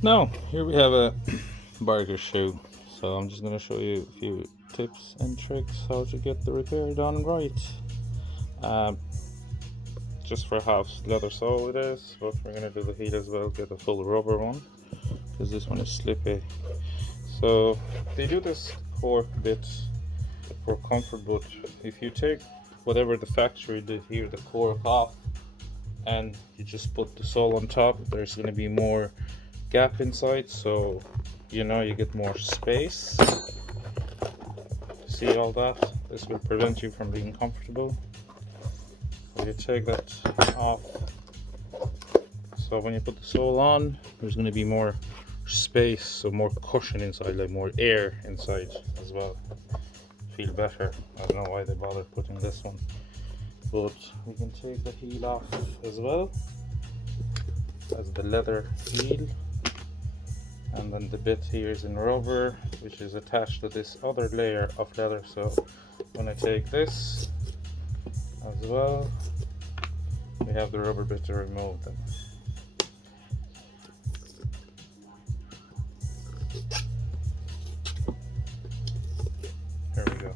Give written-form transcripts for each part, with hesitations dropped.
Now, here we have a burger shoe. So I'm just going to show you a few tips and tricks how to get the repair done right. Um, just for half leather sole it is, but we're going to do the heel as well, get a full rubber one, because this one is slippy. So they do this core bit for comfort, but if you take whatever the factory did here, the cork off, and you just put the sole on top, there's going to be more gap inside, so you get more space. See all that? This will prevent you from being comfortable. So you take that off, so when you put the sole on, there's going to be more space, so more cushion inside, like more air inside as well. Feel better. I don't know why they bothered putting this one, but we can take the heel off as well as the leather heel, and then the bit here is in rubber, which is attached to this other layer of leather. So when I take this as well, we have the rubber bit to remove them. Here we go.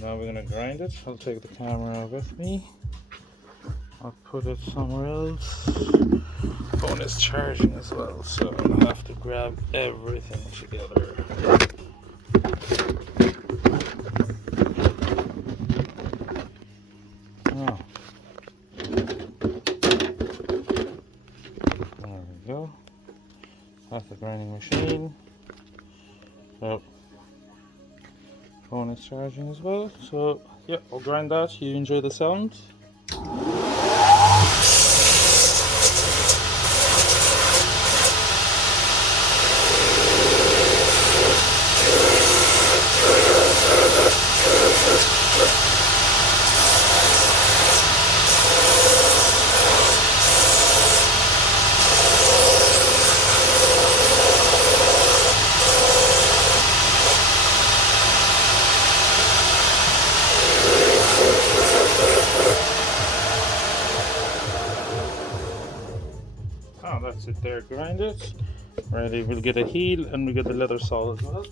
Now we're gonna grind it. I'll take the camera with me. I'll put it somewhere else. Phone is charging as well, so I'll have to grab everything together. Oh. There we go. That's the grinding machine. So phone is charging as well. So yeah, I'll grind that. You enjoy the sound. Oh, that's it there, grind it. Ready, we'll get a heel and we get the leather sole as well.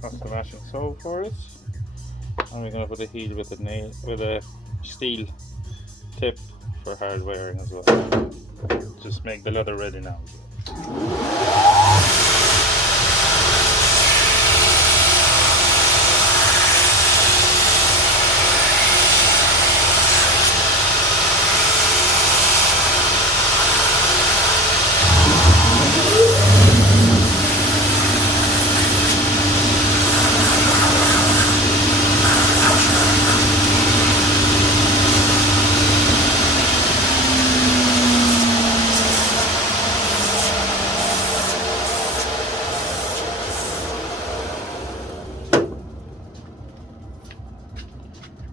That's the matching sole for it. And we're going to put a heel with a steel tip for hard wearing as well. Just make the leather ready now.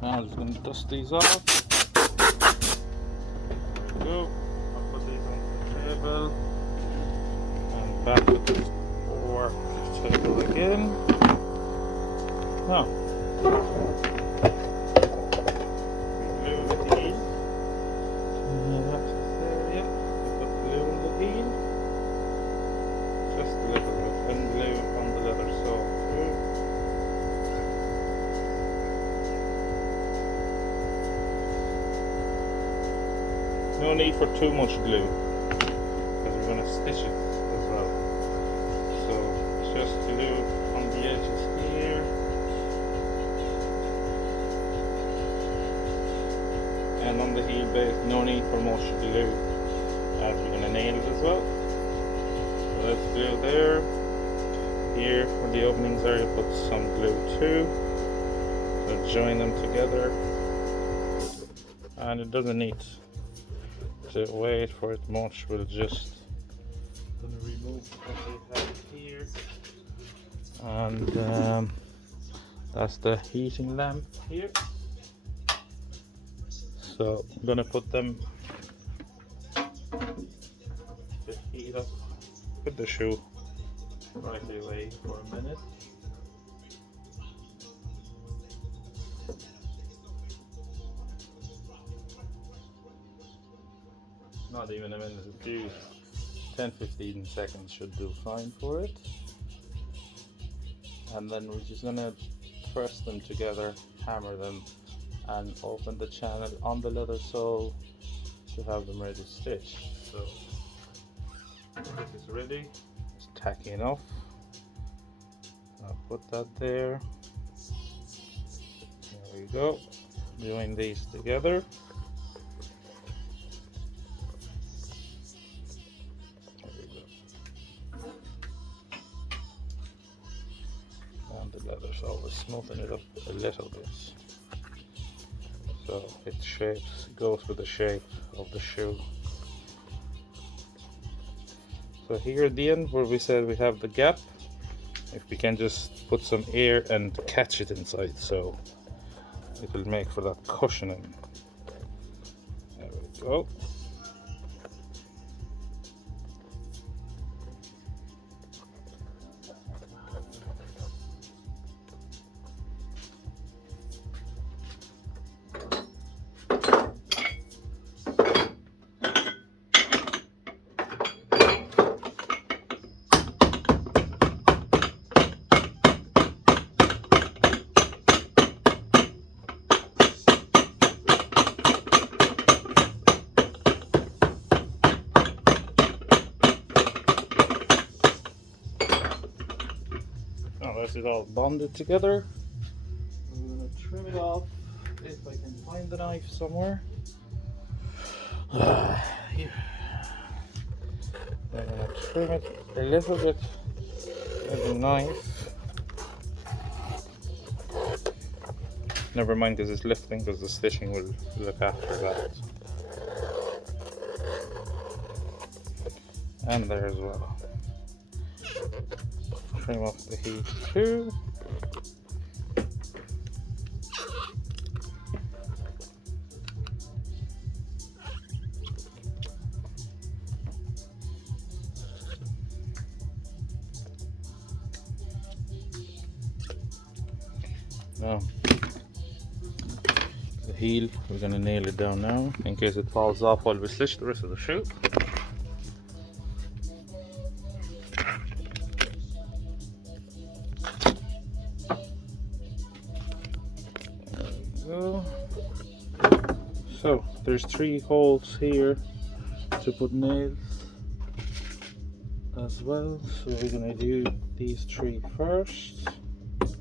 Now I'm just going to dust these off. There we go. I'll put these on the table and back with this work table again. Now, glue the heel. That's there, yeah. Put glue on the heel. Just a little bit, and glue on the leather sole. No need for too much glue, because we're going to stitch it as well. So just glue on the edges here, and on the heel base. No need for much glue, as we're going to nail it as well. So let's glue there. Here where the openings are, you put some glue too. So join them together, and it doesn't need to wait for it much. We'll just gonna remove what we have here, and that's the heating lamp here. So I'm gonna put them to heat up. Put the shoe right away for a minute. Not even a minute, a few 10-15 seconds should do fine for it. And then we're just gonna press them together, hammer them, and open the channel on the leather sole to have them ready to stitch. So this is ready, it's tacky enough. I'll put that there. There we go. Doing these together. There we go. And the leather sole, we're smoothing it up a little bit. So it shapes, goes with the shape of the shoe. So here at the end where we said we have the gap, if we can just put some air and catch it inside, so it will make for that cushioning. There we go. Now that's it all bonded together. I'm gonna trim it off if I can find the knife somewhere. Here. I'm gonna trim it a little bit with the knife. Never mind because it's lifting, because the stitching will look after that. And there as well. Trim off the heat too. Now, the heel, we're going to nail it down now in case it falls off while we stitch the rest of the shoe. Go. So there's 3 holes here to put nails as well, so we're gonna do these 3 first. That's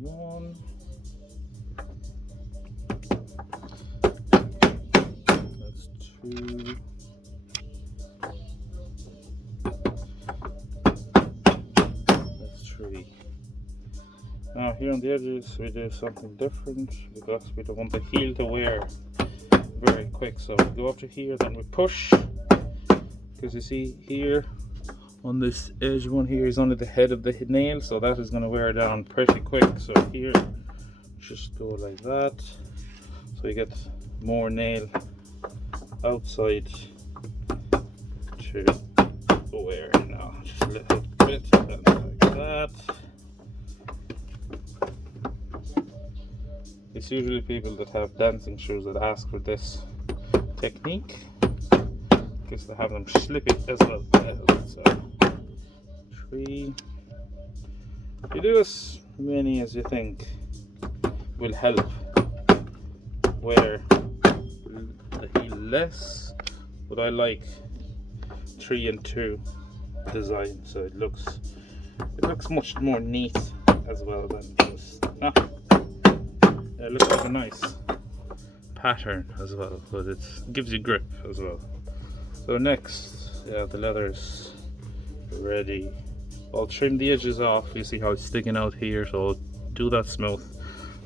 1. That's 2. That's 3. Now here on the edges we do something different because we don't want the heel to wear very quick. So we go up to here, then we push, because you see here on this edge one here is only the head of the nail, so that is going to wear down pretty quick. So here just go like that, so you get more nail outside to wear. Now just a little bit and like that. It's usually people that have dancing shoes that ask for this technique because they have them slippy as well. So 3. You do as many as you think will help wear the heel less, but I like 3 and 2 design, so it looks much more neat as well than just it looks like a nice pattern as well, but it gives you grip as well. So next, yeah, the leather's ready. I'll trim the edges off. You see how it's sticking out here, so I'll do that smooth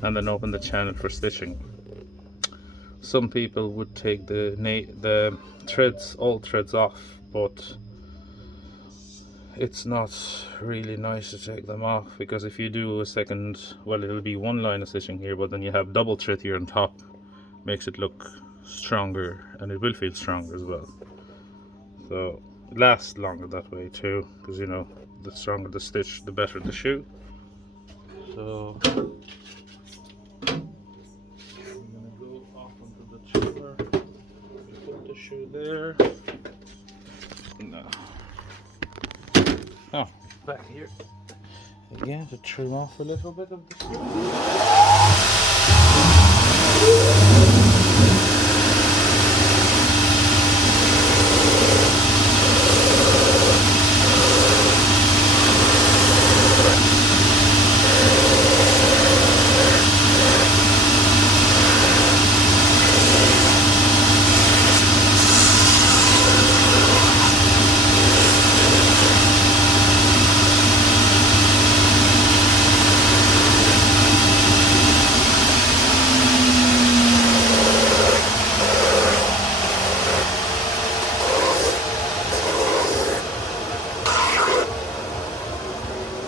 and then open the channel for stitching. Some people would take the threads, all threads off, but it's not really nice to take them off, because if you do a second, well, it'll be one line of stitching here, but then you have double thread here on top, makes it look stronger, and it will feel stronger as well. So it lasts longer that way too, because you know, the stronger the stitch, the better the shoe. So I'm gonna go off onto the trimmer, put the shoe there. No. Oh, back here again to trim off a little bit of the shoe.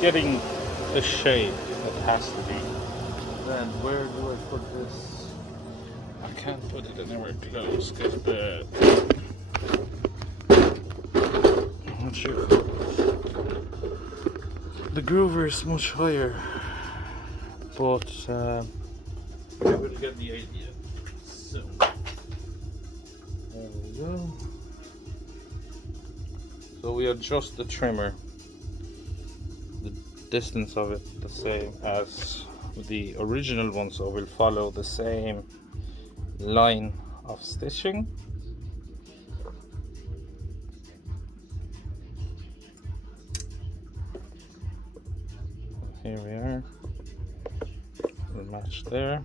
Getting the shape it has to be. Then where do I put this? I can't put it anywhere close because the groover is much higher, but I will get the idea. So there we go. So we adjust the trimmer, the distance of it the same as the original one, so we'll follow the same line of stitching. Here we are, we'll match there.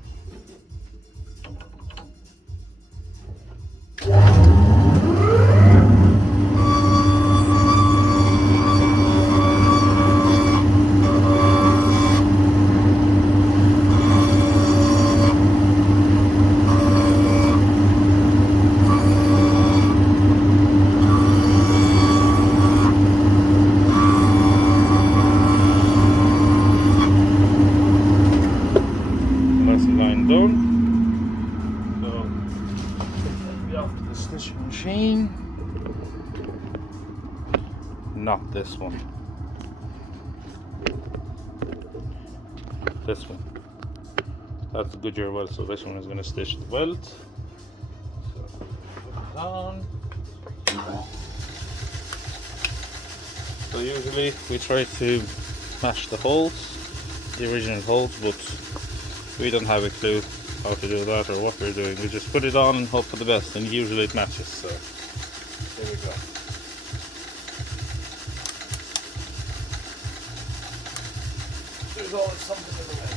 Not this one. This one. That's the Goodyear welt, so this one is going to stitch the welt. So put it on. So usually we try to match the holes, the original holes, but we don't have a clue how to do that or what we're doing. We just put it on and hope for the best, and usually it matches. So there we go. There's always something in the way.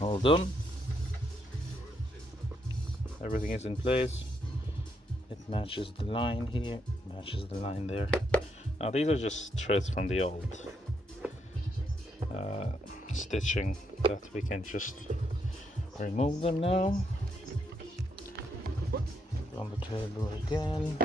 All done. Everything is in place. It matches the line here, matches the line there. Now these are just threads from the old stitching that we can just remove them now. On the table again.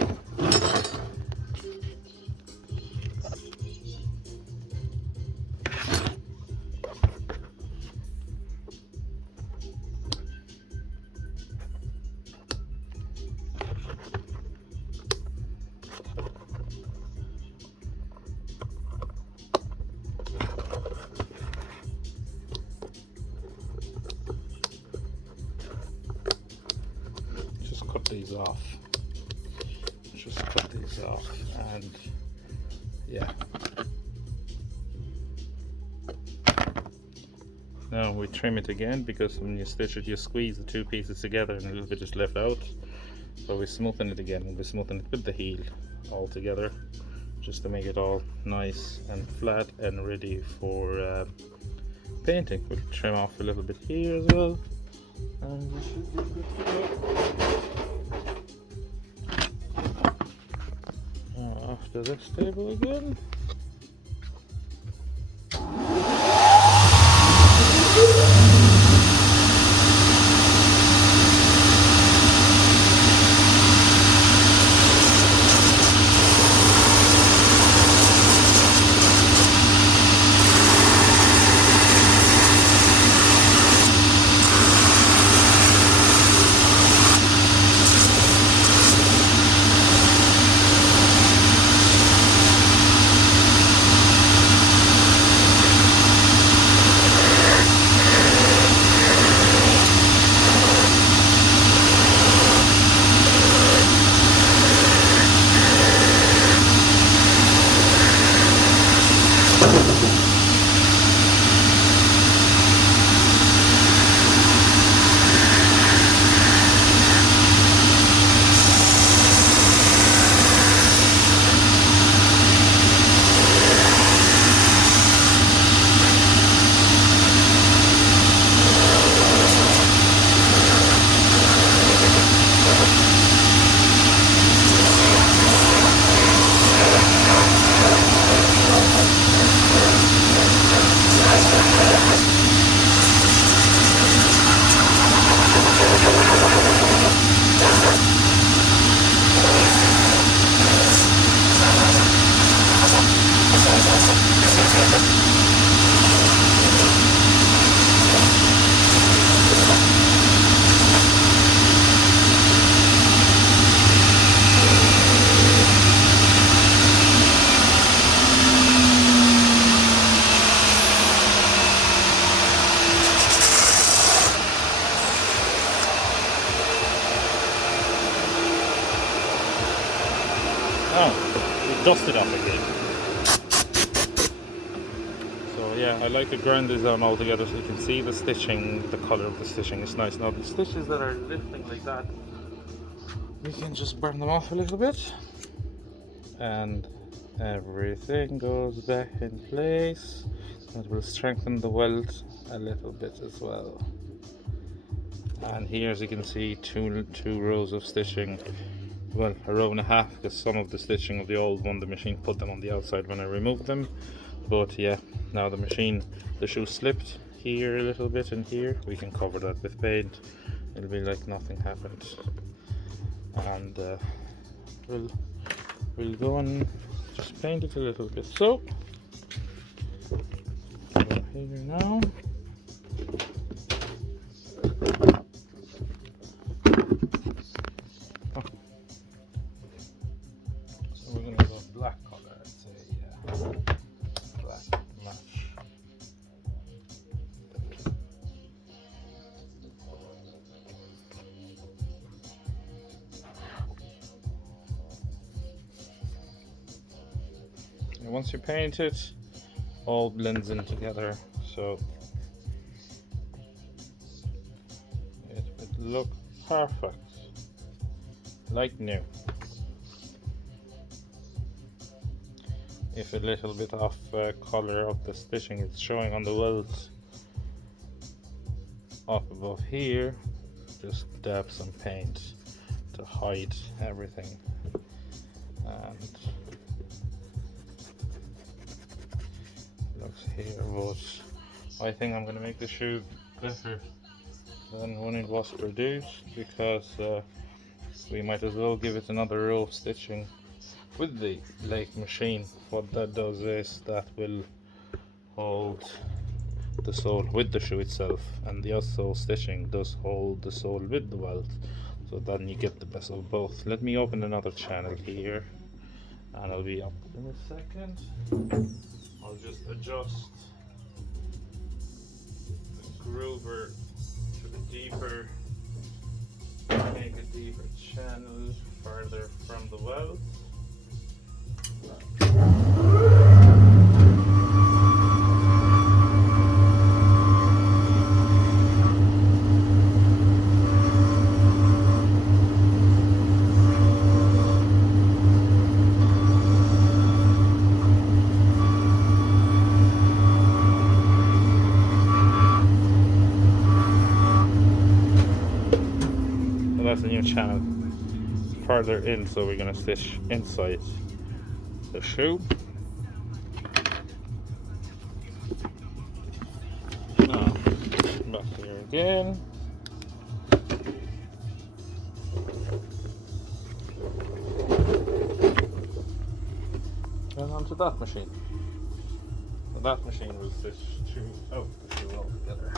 it's off, and yeah. Now we trim it again, because when you stitch it you squeeze the two pieces together and a little bit is left out. So we smoothen it again, we'll be smoothing it with the heel all together, just to make it all nice and flat and ready for painting. We'll trim off a little bit here as well, and we should be good to go. After this table again. Oh, we dusted off again. So yeah, I like to grind this down all together so you can see the stitching, the colour of the stitching is nice. Now the stitches that are lifting like that, we can just burn them off a little bit, and everything goes back in place. That will strengthen the welt a little bit as well. And here, as you can see, two rows of stitching. Well, a row and a half, because some of the stitching of the old one, the machine put them on the outside when I removed them. But yeah, now the shoe slipped here a little bit, and here we can cover that with paint. It'll be like nothing happened. And we'll go and just paint it a little bit. So here now. We're gonna go black color, I'd say, yeah. Black match. And once you paint it, all blends in together, so it would look perfect, like new. If a little bit of color of the stitching is showing on the welt up above here, just dab some paint to hide everything. And looks here, but I think I'm going to make the shoe better than when it was produced, because we might as well give it another row of stitching with the lathe machine. What that does is that will hold the sole with the shoe itself, and the outsole stitching does hold the sole with the welt, so then you get the best of both. Let me open another channel here and I'll be up in a second. I'll just adjust the groover to the deeper, make a deeper channel further from the welt. has a new channel further in, so we're going to stitch inside the shoe. Now, back here again. And onto that machine. So that machine will stitch the shoe all together.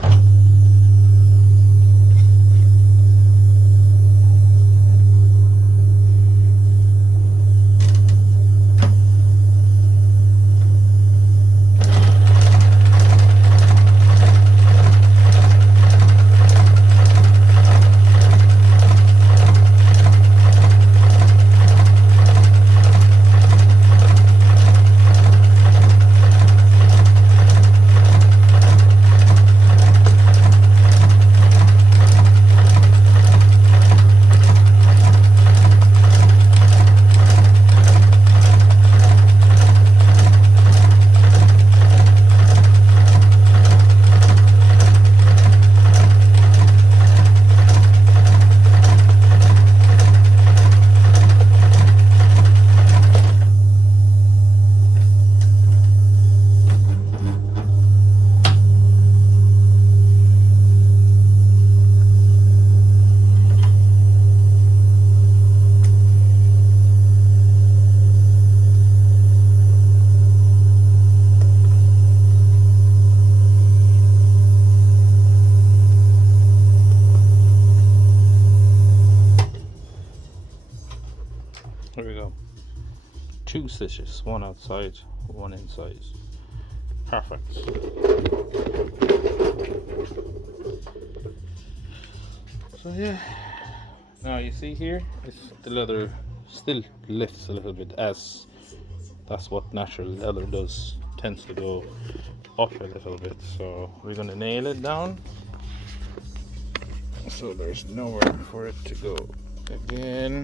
There we go. 2 stitches, one outside, one inside. Perfect. So yeah, now you see here, the leather still lifts a little bit, as that's what natural leather does, tends to go up a little bit. So we're going to nail it down so there's nowhere for it to go again.